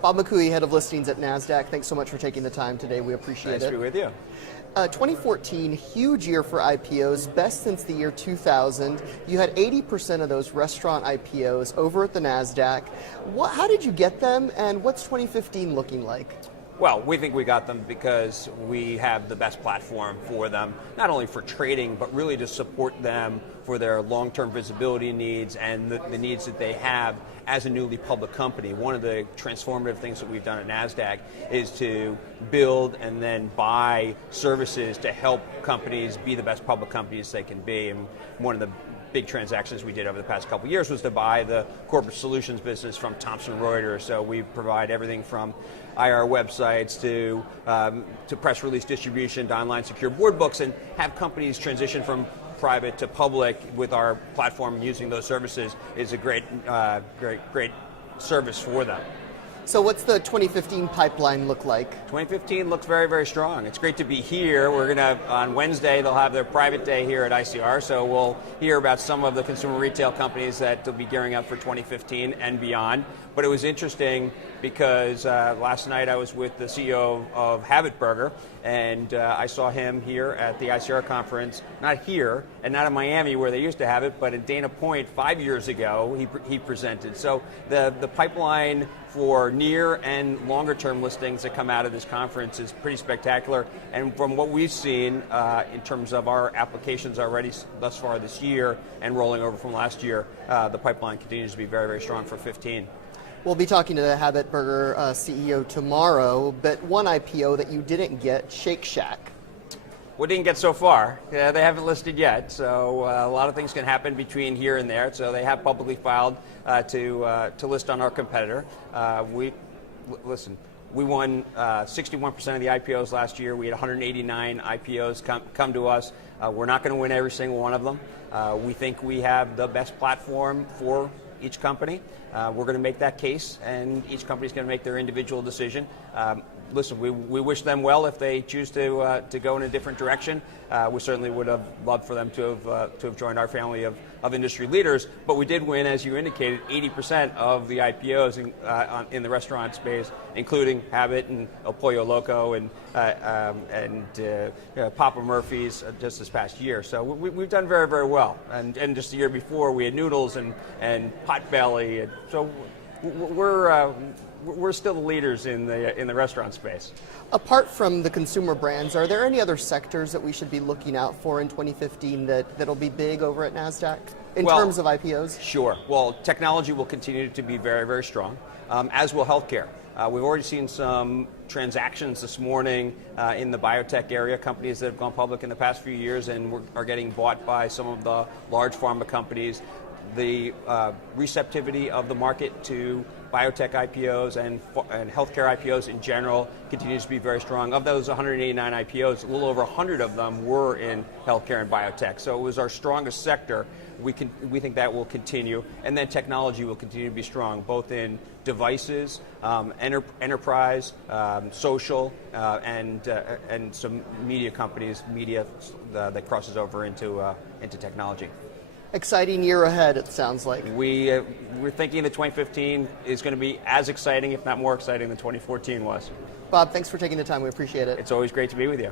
Bob McCooey, head of listings at Nasdaq. Thanks so much for taking the time today. We appreciate it. Nice to be with you. 2014, huge year for IPOs, best since the year 2000. You had 80% of those restaurant IPOs over at the Nasdaq. How did you get them, and what's 2015 looking like? Well, we think we got them because we have the best platform for them, not only for trading, but really to support them for their long-term visibility needs and the needs that they have as a newly public company. One of the transformative things that we've done at Nasdaq is to build and then buy services to help companies be the best public companies they can be. And one of the big transactions we did over the past couple of years was to buy the corporate solutions business from Thomson Reuters. So we provide everything from IR websites to press release distribution to online secure board books, and have companies transition from private to public with our platform. Using those services is a great service for them. So what's the 2015 pipeline look like? 2015 looks very, very strong. It's great to be here. We're going to, on Wednesday, they'll have their private day here at ICR, so we'll hear about some of the consumer retail companies that will be gearing up for 2015 and beyond. But it was interesting because last night I was with the CEO of Habit Burger, and I saw him here at the ICR conference, not here and not in Miami where they used to have it, but in Dana Point 5 years ago he presented. So the pipeline for near and longer term listings that come out of this conference is pretty spectacular. And from what we've seen in terms of our applications already thus far this year and rolling over from last year, the pipeline continues to be very, very strong for 15. We'll be talking to the Habit Burger CEO tomorrow, but one IPO that you didn't get, Shake Shack. We didn't get so far. Yeah, they haven't listed yet, so a lot of things can happen between here and there. So they have publicly filed to list on our competitor. We won 61% of the IPOs last year. We had 189 IPOs come to us. We're not going to win every single one of them. We think we have the best platform for each company. We're going to make that case, and each company's going to make their individual decision. Listen, we wish them well if they choose to go in a different direction. We certainly would have loved for them to have joined our family of industry leaders, but we did win, as you indicated, 80% of the IPOs in the restaurant space, including Habit and El Pollo Loco and Papa Murphy's just this past year. So we've done very, very well. And just the year before, we had Noodles and Potbelly. And so we're still the leaders in the restaurant space. Apart from the consumer brands, are there any other sectors that we should be looking out for in 2015 that'll be big over at Nasdaq in terms of IPOs? Sure. Well, technology will continue to be very, very strong, as will healthcare. We've already seen some transactions this morning in the biotech area, companies that have gone public in the past few years and are getting bought by some of the large pharma companies. The receptivity of the market to biotech IPOs and healthcare IPOs in general continues to be very strong. Of those 189 IPOs, a little over 100 of them were in healthcare and biotech. So it was our strongest sector. We think that will continue, and then technology will continue to be strong, both in devices, enterprise, social, and some media companies, that crosses over into technology. Exciting year ahead, it sounds like. We're thinking that 2015 is going to be as exciting, if not more exciting, than 2014 was. Bob, thanks for taking the time. We appreciate it. It's always great to be with you.